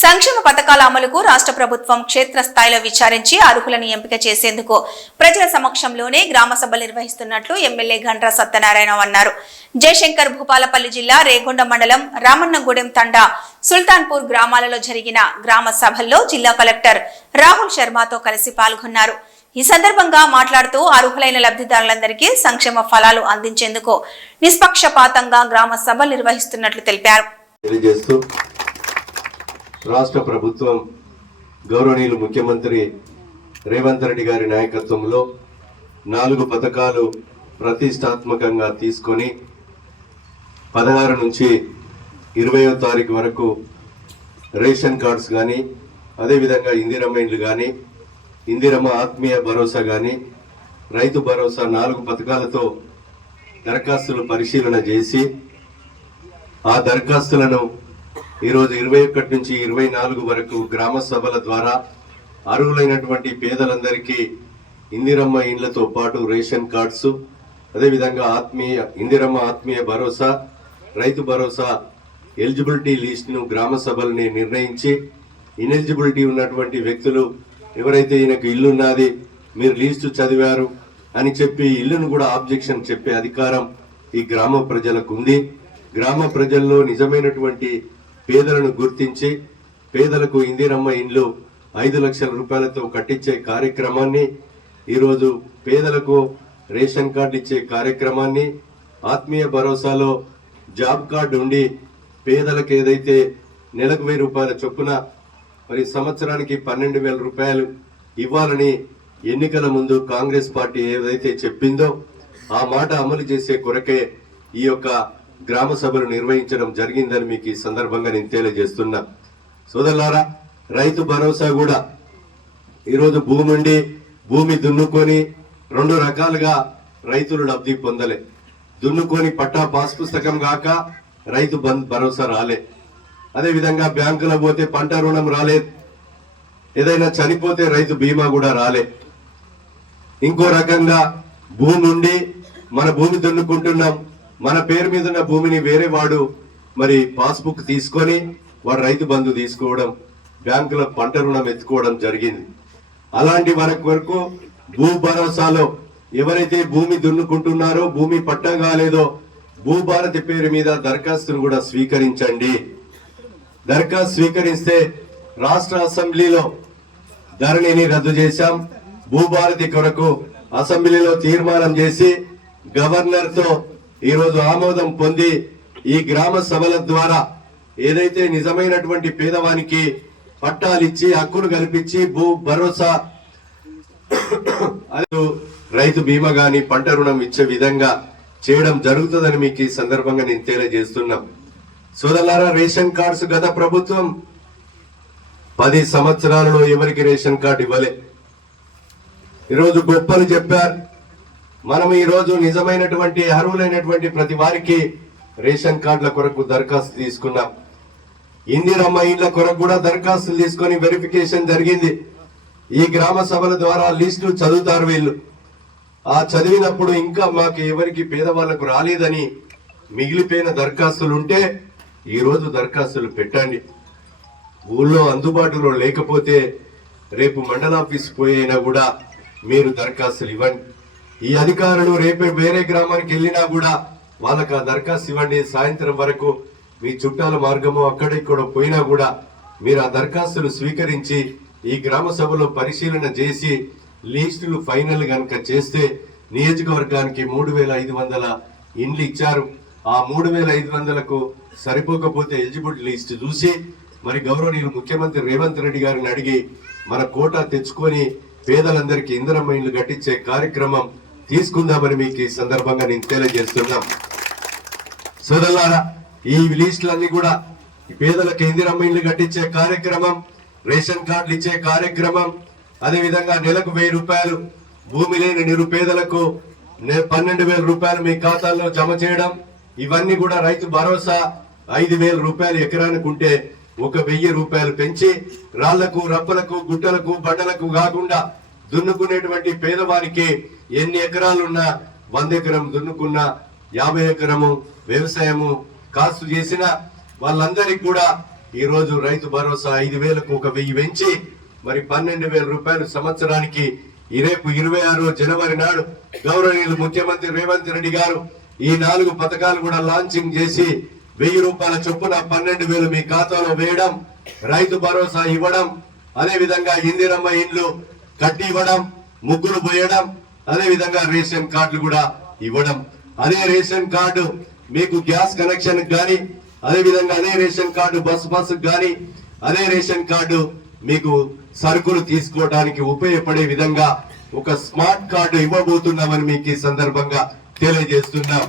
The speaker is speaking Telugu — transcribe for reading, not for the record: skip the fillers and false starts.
సంక్షేమ పథకాల అమలుకు రాష్ట్ర ప్రభుత్వం క్షేత్రస్థాయిలో విచారించి అర్హులను ఎంపిక చేసేందుకు ప్రజల సమక్షంలోనే గ్రామ సభలు నిర్వహిస్తున్నట్లు ఎమ్మెల్యే గండ్ర సత్యనారాయణ అన్నారు. జయశంకర్ భూపాలపల్లి జిల్లా రేగొండ మండలం రామన్నగూడెం తండా సుల్తాన్పూర్ గ్రామాలలో జరిగిన గ్రామ సభల్లో జిల్లా కలెక్టర్ రాహుల్ శర్మతో కలిసి పాల్గొన్నారు. ఈ సందర్భంగా మాట్లాడుతూ అర్హులైన లబ్ధిదారులందరికీ సంక్షేమ ఫలాలు అందించేందుకు నిష్పక్షపాతంగా గ్రామ సభలు నిర్వహిస్తున్నట్లు తెలిపారు. రాష్ట్ర ప్రభుత్వం గౌరవనీయులు ముఖ్యమంత్రి రేవంత్ రెడ్డి గారి నాయకత్వంలో 4 పథకాలు ప్రతిష్టాత్మకంగా తీసుకొని 16 నుంచి 20వ తారీఖు వరకు రేషన్ కార్డ్స్ కానీ, అదేవిధంగా ఇందిరమ్మ ఇండ్లు కానీ, ఇందిరమ్మ ఆత్మీయ భరోసా కానీ, రైతు భరోసా 4 పథకాలతో దరఖాస్తులు పరిశీలన చేసి ఆ దరఖాస్తులను ఈరోజు 21 నుంచి 24 వరకు గ్రామ సభల ద్వారా అర్హులైనటువంటి పేదలందరికీ ఇందిరమ్మ ఇండ్లతో పాటు రేషన్ కార్డ్స్, అదేవిధంగా ఇందిరమ్మ ఆత్మీయ భరోసా, రైతు భరోసా ఎలిజిబిలిటీ లిస్టును గ్రామ సభల్ని నిర్ణయించి, ఇనెలిజిబిలిటీ ఉన్నటువంటి వ్యక్తులు ఎవరైతే ఈయనకు ఇల్లున్నది, మీరు లిస్టు చదివారు అని చెప్పి ఇల్లును కూడా ఆబ్జెక్షన్ చెప్పే అధికారం ఈ గ్రామ ప్రజలకు ఉంది. గ్రామ ప్రజల్లో నిజమైనటువంటి పేదలను గుర్తించి పేదలకు ఇందిరమ్మ ఇండ్లు 5 లక్షల రూపాయలతో కట్టించే కార్యక్రమాన్ని, ఈరోజు పేదలకు రేషన్ కార్డు ఇచ్చే కార్యక్రమాన్ని, ఆత్మీయ భరోసాలో జాబ్ కార్డు ఉండి పేదలకు ఏదైతే నెలకు 1000 రూపాయల చొప్పున మరి సంవత్సరానికి 12,000 రూపాయలు ఇవ్వాలని ఎన్నికల ముందు కాంగ్రెస్ పార్టీ ఏదైతే చెప్పిందో ఆ మాట అమలు చేసే కొరకే ఈ యొక్క గ్రామ సభలు నిర్వహించడం జరిగిందని మీకు ఈ సందర్భంగా నేను తెలియజేస్తున్నా. సోదరులారా, రైతు భరోసా కూడా ఈరోజు భూమి దున్నుకొని 2 రకాలుగా రైతులు లబ్ధి పొందలే. దున్నుకొని పట్టా పాస్ పుస్తకం కాక రైతు భరోసా రాలే. అదేవిధంగా బ్యాంకులో పోతే పంట రుణం రాలేదు. ఏదైనా చనిపోతే రైతు బీమా కూడా రాలే. ఇంకో రకంగా భూమి ఉండి మన భూమి దున్నుకుంటున్నాం, మన పేరు మీద ఉన్న భూమిని వేరే వాడు మరి పాస్బుక్ తీసుకొని వాడు రైతు బంధు తీసుకోవడం, బ్యాంకులో పంట రుణం ఎత్తుకోవడం జరిగింది. అలాంటి వరకు భూ భరోసాలో ఎవరైతే భూమి దున్నుకుంటున్నారో, భూమి పట్టా కాలేదో భూభారతి పేరు మీద దరఖాస్తును కూడా స్వీకరించండి. దరఖాస్తు స్వీకరిస్తే రాష్ట్ర అసెంబ్లీలో ధరణిని రద్దు చేశాం. భూభారతి కొరకు అసెంబ్లీలో తీర్మానం చేసి గవర్నర్ తో ఈరోజు ఆమోదం పొంది ఈ గ్రామ సభల ద్వారా ఏదైతే నిజమైనటువంటి పేదవానికి పట్టాలిచ్చి హక్కును కల్పించి భూ భరోసా రైతు బీమా గాని పంట రుణం ఇచ్చే విధంగా చేయడం జరుగుతుందని మీకు ఈ సందర్భంగా నేను తెలియజేస్తున్నాం. సోదరులారా, రేషన్ కార్డ్స్ గత ప్రభుత్వం 10 సంవత్సరాలలో ఎవరికి రేషన్ కార్డు ఇవ్వలే. ఈరోజు గొప్పలు చెప్పారు. మనం ఈరోజు నిజమైనటువంటి అర్హులైనటువంటి ప్రతి వారికి రేషన్ కార్డుల కొరకు దరఖాస్తు తీసుకున్నాం. ఇందిరమ్మ ఇండ్ల కొరకు కూడా దరఖాస్తులు తీసుకొని వెరిఫికేషన్ జరిగింది. ఈ గ్రామ సభల ద్వారా లిస్టు చదువుతారు వీళ్ళు. ఆ చదివినప్పుడు ఇంకా మాకు ఎవరికి పేదవాళ్లకు రాలేదని మిగిలిపోయిన దరఖాస్తులు ఉంటే ఈరోజు దరఖాస్తులు పెట్టండి. ఊళ్ళో అందుబాటులో లేకపోతే రేపు మండలాఫీస్ పోయినా కూడా మీరు దరఖాస్తులు ఇవ్వండి. ఈ అధికారులు రేపే వేరే గ్రామానికి వెళ్ళినా కూడా వాళ్ళకి ఆ దరఖాస్తు ఇవ్వండి. సాయంత్రం వరకు మీ చుట్టాల మార్గము అక్కడిక్కడ పోయినా కూడా మీరు ఆ దరఖాస్తులు స్వీకరించి ఈ గ్రామ సభలో పరిశీలన చేసి లిస్టులు ఫైనల్ కనుక చేస్తే నియోజకవర్గానికి 3,500 ఇండ్లు ఇచ్చారు. ఆ 3,500కు సరిపోకపోతే ఎలిజిబిలిటీ లిస్ట్ చూసి మరి గౌరవనీయులు ముఖ్యమంత్రి రేవంత్ రెడ్డి గారిని అడిగి మన కోటా తెచ్చుకొని పేదలందరికీ ఇందిరమ్మ ఇండ్లు కట్టించే కార్యక్రమం తీసుకుందామని మీకు ఈ సందర్భంగా నేను తెలియజేస్తున్నాం. సోదరులారా, ఈ లిస్టులన్నీ కూడా పేదలకు ఇందిరమ్మ ఇండ్లు కట్టించే కార్యక్రమం, రేషన్ కార్డులు ఇచ్చే కార్యక్రమం, అదేవిధంగా నెలకు 1000 రూపాయలు భూమి లేని నిరుపేదలకు 12,000 రూపాయలు మీ ఖాతాల్లో జమ చేయడం, ఇవన్నీ కూడా రైతు భరోసా 5,000 రూపాయలు ఎకరానికి ఉంటే 1,000 రూపాయలు పెంచి రాళ్లకు రప్పలకు గుట్టలకు బండలకు కాకుండా దున్నుకునేటువంటి పేదవారికి ఎన్ని ఎకరాలున్నా 100 ఎకరం దున్నుకున్నా 50 ఎకరము వ్యవసాయము కాస్తు చేసిన వాళ్ళందరికీ కూడా ఈ రోజు రైతు భరోసా 5,000కు 1,000 పెంచి మరి 12,000 రూపాయలు సంవత్సరానికి రేపు 26 జనవరి నాడు గౌరవనీయులు ముఖ్యమంత్రి రేవంత్ రెడ్డి గారు ఈ 4 పథకాలు కూడా లాంచింగ్ చేసి 1,000 రూపాయల చొప్పున 12,000 మీ ఖాతాలో వేయడం, రైతు భరోసా ఇవ్వడం, అదే విధంగా ఇందిరమ్మ ఇండ్లు కట్టి ఇవ్వడం, ముగ్గులు పోయడం, అదే విధంగా రేషన్ కార్డులు కూడా ఇవ్వడం. అదే రేషన్ కార్డు మీకు గ్యాస్ కనెక్షన్ గాని, అదే విధంగా అదే రేషన్ కార్డు బస్ గాని, అదే రేషన్ కార్డు మీకు సరుకులు తీసుకోవడానికి ఉపయోగపడే విధంగా ఒక స్మార్ట్ కార్డు ఇవ్వబోతున్నామని మీకు ఈ సందర్భంగా తెలియజేస్తున్నాం.